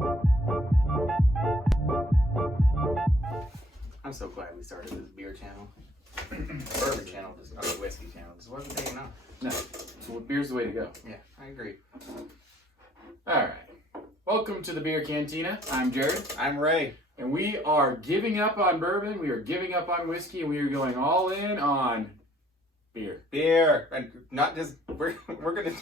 I'm so glad we started this beer channel. Bourbon channel, just not a whiskey channel. This wasn't taking off. No. So beer's the way to go. Yeah, I agree. Alright. Welcome to the Beer Cantina. I'm Jared. I'm Ray. And we are giving up on bourbon, we are giving up on whiskey, and we are going all in on beer. Beer. And not just we're gonna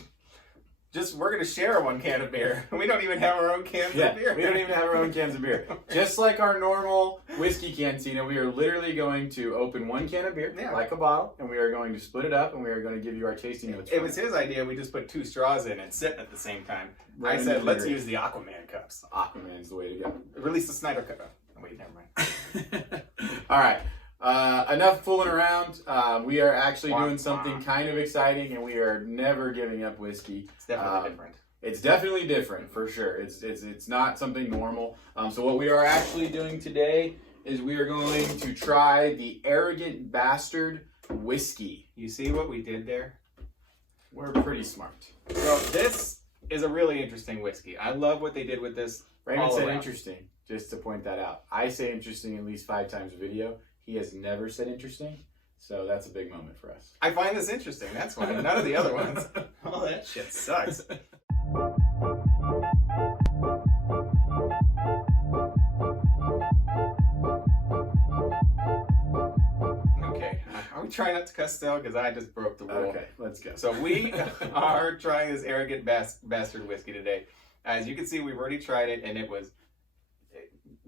share one can of beer. We don't even have our own cans of beer. We don't even have our own cans of beer. Just like our normal whiskey cantina, we are literally going to open one can of beer, like a bottle, and we are going to split it up, and we are going to give you our tasting notes. It was his idea. We just put 2 straws in and sip at the same time. I said, let's use the Aquaman cups. Aquaman's the way to go. Release the Snyder cup. Oh, wait, never mind. All right. Enough fooling around. We are actually doing something kind of exciting, and we are never giving up whiskey. It's definitely different. It's definitely different, for sure. It's not something normal. So what we are actually doing today is we are going to try the Arrogant Bastard whiskey. You see what we did there? We're pretty smart. So this is a really interesting whiskey. I love what they did with this. Raymond said interesting, just to point that out. I say interesting at least 5 times a video. He has never said interesting, so that's a big moment for us. I find this interesting, that's why. None of the other ones. Oh, that shit sucks. Okay, are we trying not to cuss still? Because I just broke the rule. Okay, let's go. So we are trying this Arrogant Bastard whiskey today. As you can see, we've already tried it, and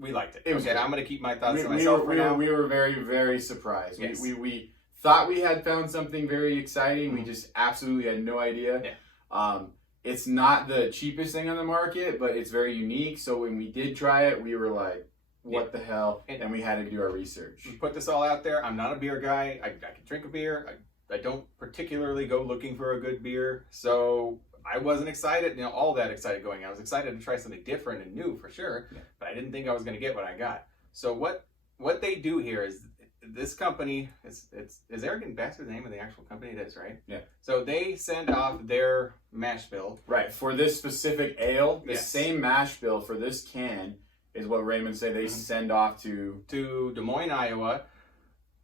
we liked it. Was okay, great. I'm going to keep my thoughts to myself for now. We were very, very surprised. Yes. We thought we had found something very exciting. We just absolutely had no idea. Yeah. It's not the cheapest thing on the market, but it's very unique. So when we did try it, we were like, what the hell? And we had to do our research. We put this all out there. I'm not a beer guy. I can drink a beer. I don't particularly go looking for a good beer. So I wasn't excited, all that excited going. I was excited to try something different and new for sure, but I didn't think I was going to get what I got. So what they do here is this company, is Arrogant Bastard the name of the actual company? It is, right? Yeah. So they send off their mash bill. Right. For this specific ale, the same mash bill for this can is what Raymond said they send off to Des Moines, Iowa,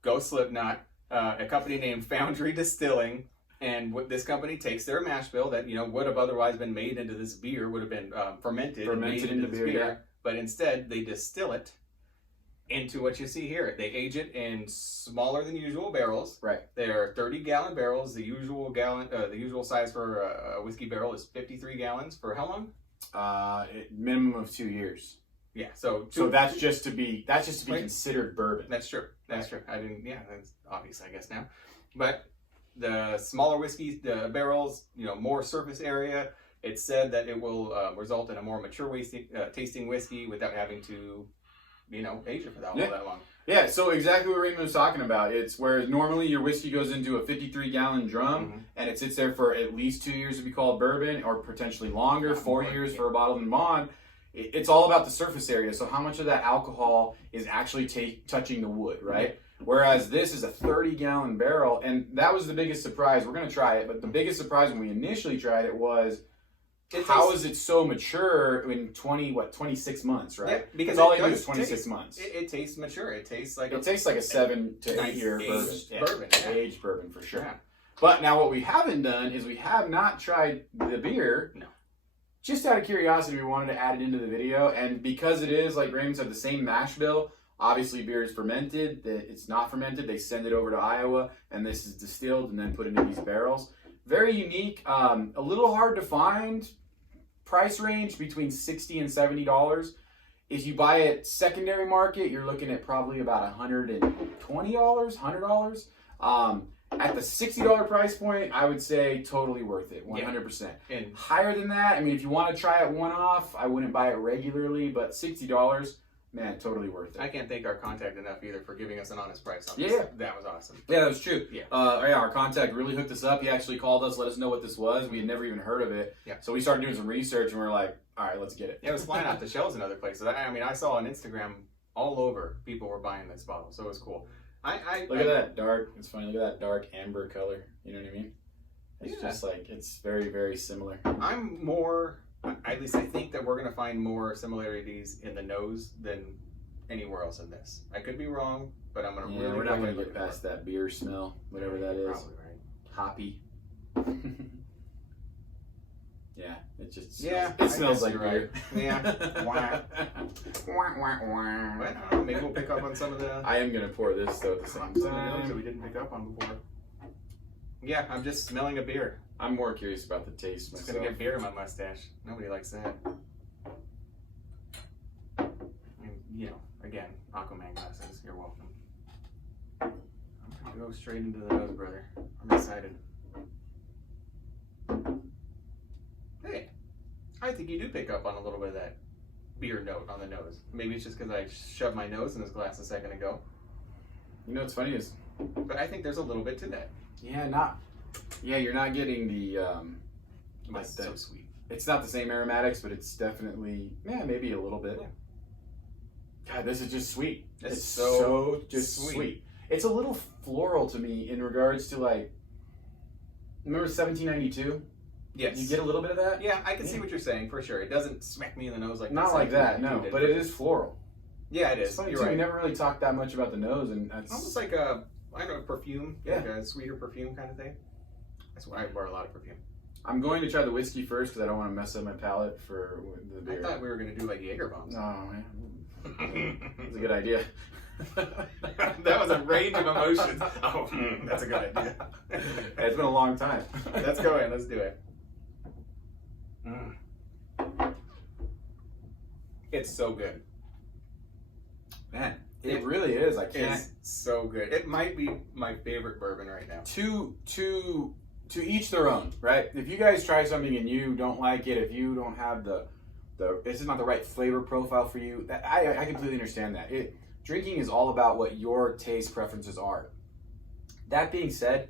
Go Slipknot, a company named Foundry Distilling. And what this company takes their mash bill that would have otherwise been made into this beer, would have been fermented into this beer, but instead they distill it into what you see here. They age it in smaller than usual barrels. Right. They're 30-gallon barrels. The usual size for a whiskey barrel is 53 gallons. For how long? Minimum of 2 years. Yeah. So that's just to be considered bourbon. That's true. That's true. I didn't. Yeah, that's obvious, I guess now, but. The smaller whiskeys, the barrels, more surface area. It's said that it will result in a more mature tasting whiskey without having to, age it for that long. Yeah, so exactly what Raymond was talking about. It's where normally your whiskey goes into a 53-gallon drum, and it sits there for at least 2 years to be called bourbon, or potentially longer, 4 years for a bottled and bond. It's all about the surface area. So how much of that alcohol is actually touching the wood, right? Whereas this is a 30-gallon barrel, and that was the biggest surprise. We're going to try it, but the biggest surprise when we initially tried it was how is it so mature in 26 months, right? Yeah, because all I do is 26 months. It tastes mature. It tastes like a 7 to 8 year bourbon. Aged bourbon for sure. Yeah. But now what we haven't done is we have not tried the beer. No. Just out of curiosity, we wanted to add it into the video, and because it is, like Raymond said, the same mash bill. Obviously, beer is fermented. It's not fermented. They send it over to Iowa, and this is distilled and then put into these barrels. Very unique. A little hard to find. Price range between $60 and $70. If you buy it secondary market, you're looking at probably about $120, $100. At the $60 price point, I would say totally worth it, 100%. And higher than that, I mean, if you want to try it one-off, I wouldn't buy it regularly, but $60. Man, totally worth it. I can't thank our contact enough either for giving us an honest price on this. Yeah. That was awesome. Yeah, that was true. Yeah. Our contact really hooked us up. He actually called us, let us know what this was. We had never even heard of it. Yeah. So we started doing some research, and we were like, all right, let's get it. Yeah, it was flying off the shelves in other places. I mean, I saw on Instagram all over people were buying this bottle, so it was cool. Look at that dark, it's funny, look at that dark amber color. You know what I mean? It's just like, it's very, very similar. I'm more at least I think that we're going to find more similarities in the nose than anywhere else in this. I could be wrong, but I'm going to really we're not go going to and get past that beer smell, whatever that is. Probably right. Hoppy. Yeah, it just I smells guess like you're beer. right. Yeah. Wah. Wah, wah, wah. But, I don't know, maybe we'll pick up on some of the I am gonna pour this though at the same notes that time. we didn't pick up on before. Yeah, I'm just smelling a beer. I'm more curious about the taste It's myself. gonna get beer in my mustache. Nobody likes that. And, you know, again, Aquaman glasses. You're welcome. I'm gonna go straight into the nose, brother. I'm excited. Hey, I think you do pick up on a little bit of that beer note on the nose. Maybe it's just because I shoved my nose in this glass a second ago. You know what's funny is, But I think there's a little bit to that. you're not getting the like It's the, so sweet. it's not the same aromatics, but it's definitely maybe a little bit. Yeah. God, this is just sweet. It's It's so so just sweet. sweet. It's a little floral to me in regards to like. Remember 1792? Yes. You get a little bit of that. Yeah, I can see what you're saying for sure. It doesn't smack me in the nose like Not this, like that, you no. did. But it is floral. Yeah, it It's is. funny You're too. right. We never really talked that much about the nose, and that's Almost like a perfume, Yeah. like a sweeter perfume kind of thing. That's why I wear a lot of perfume. I'm going to try the whiskey first because I don't want to mess up my palate for the I beer. thought we were gonna do like Jaeger bombs. No, man. That's a good idea. That was a range of emotions. Oh, that's a good idea. It's been a long time. Let's go in. Let's do it. It's so good. Man, it really is. I can't. It's so good. It might be my favorite bourbon right now. To each their own, right? If you guys try something and you don't like it, if you don't have the this is not the right flavor profile for you, that I completely understand that. Drinking is all about what your taste preferences are. That being said,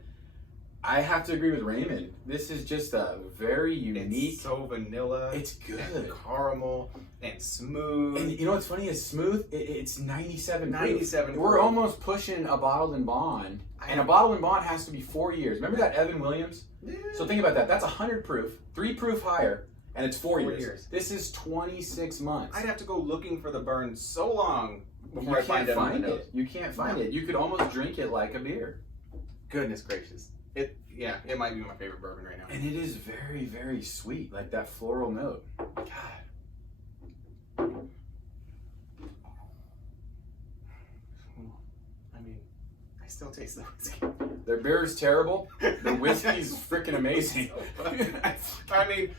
I have to agree with Raymond. This is just a very unique. It's so vanilla. It's good. And caramel and smooth. And you know what's funny is smooth. It's 97 proof. 97 We're proof. almost pushing a bottled and bond, and a bottled and bond has to be 4 years. Remember that Evan Williams? Yeah. So think about that. That's 100 proof, 3 proof higher, and it's 4 4 years. years. This is 26 months. I'd have to go looking for the burn so long You before I can't find it on the find nose. it. You can't find it. You could almost drink it like a beer. Goodness gracious. It might be my favorite bourbon right now. And it is very, very sweet, like that floral note. God. I mean, I still taste the whiskey. Their beer is terrible. Their whiskey's freaking amazing. I mean,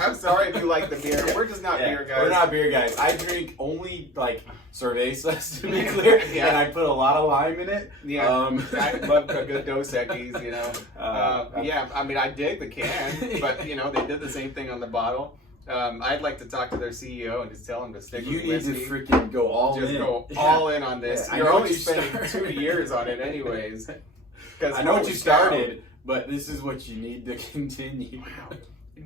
I'm sorry if you like the beer. We're just not beer guys. We're not beer guys. I drink only like cervezas, to be clear, Yeah. and I put a lot of lime in it. Yeah, I love a good Dos Equis, you know. Yeah, I mean, I dig the can, but, you know, they did the same thing on the bottle. I'd like to talk to their CEO and just tell him to stick You with need to whiskey. freaking go all Just in. go Yeah. all in on this. Yeah, I You're know only what you spending started. 2 years on it anyways. I know what holy you cow. started, but this is what you need to continue. Wow.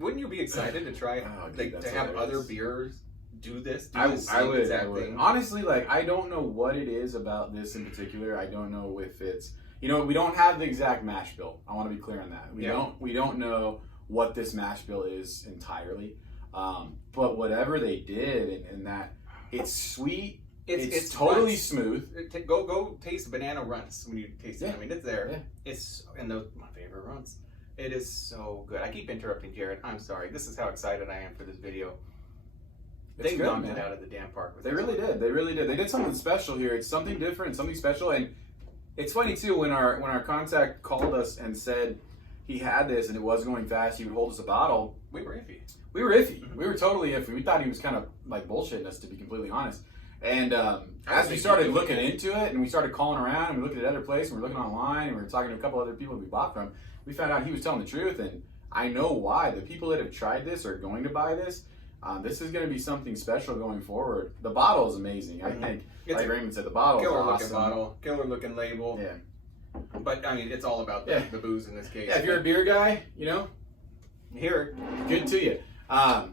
Wouldn't you be excited to try Oh, dude, like, that's to have hilarious. other beers do this? Do I the same would. exact thing? Honestly, like I don't know what it is about this in particular. I don't know if it's we don't have the exact mash bill. I want to be clear on that. We don't know what this mash bill is entirely. But whatever they did, and that it's sweet. It's totally runs. smooth. Go taste banana runts when you taste it. Yeah. I mean, it's there. Yeah. It's and those my favorite runts. It is so good. I keep interrupting Jared. I'm sorry. This is how excited I am for this video. It's They good, knocked man. it out of the damn park. With They this really one. did. They really did. They did something special here. It's something different, something special. And it's funny too when our contact called us and said he had this and it was going fast. He would hold us a bottle. We were iffy. We were iffy. We were totally iffy. We thought he was kind of like bullshitting us, to be completely honest. And as we started looking into it and we started calling around and we looked at other places and we were looking online and we were talking to a couple other people we bought from, we found out he was telling the truth. And I know why. The people that have tried this are going to buy this. This is going to be something special going forward. The bottle is amazing. I think, It's like a Raymond said, the bottle is Killer awesome. looking bottle, killer looking label. Yeah. But I mean, it's all about the booze in this case. Yeah, if you're a beer guy, here, good to you.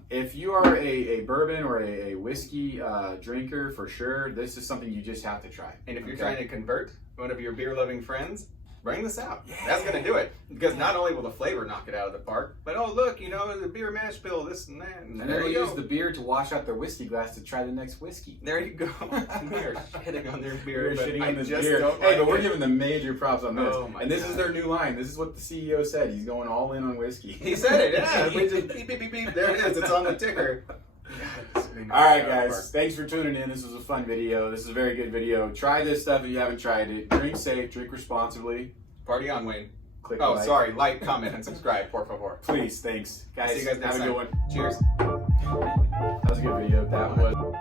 If you are a bourbon or a whiskey drinker, for sure, this is something you just have to try. and if you're trying to convert one of your beer loving friends, bring this out. That's gonna do it. Because not only will the flavor knock it out of the park, but oh look, you know, the beer mash bill, this and that. And then they use the beer to wash out their whiskey glass to try the next whiskey. There you go. We are shitting on their beer. We're but shitting I on this just beer. don't Hey, like but we're it. giving them major props on this. Oh my and this God. is their new line. This is what the CEO said. He's going all in on whiskey. He said it, yeah. We just beep, beep, beep, beep. There it is. It's on the ticker. All right, guys. Thanks for tuning in. This was a fun video. This is a very good video. Try this stuff if you haven't tried it. Drink safe. Drink responsibly. Party on, Wayne. Click Oh, like. sorry. Like, comment, and subscribe, por favor. Please. Thanks. Guys, See you guys next have a good time. one. Cheers. That was a good video. That was...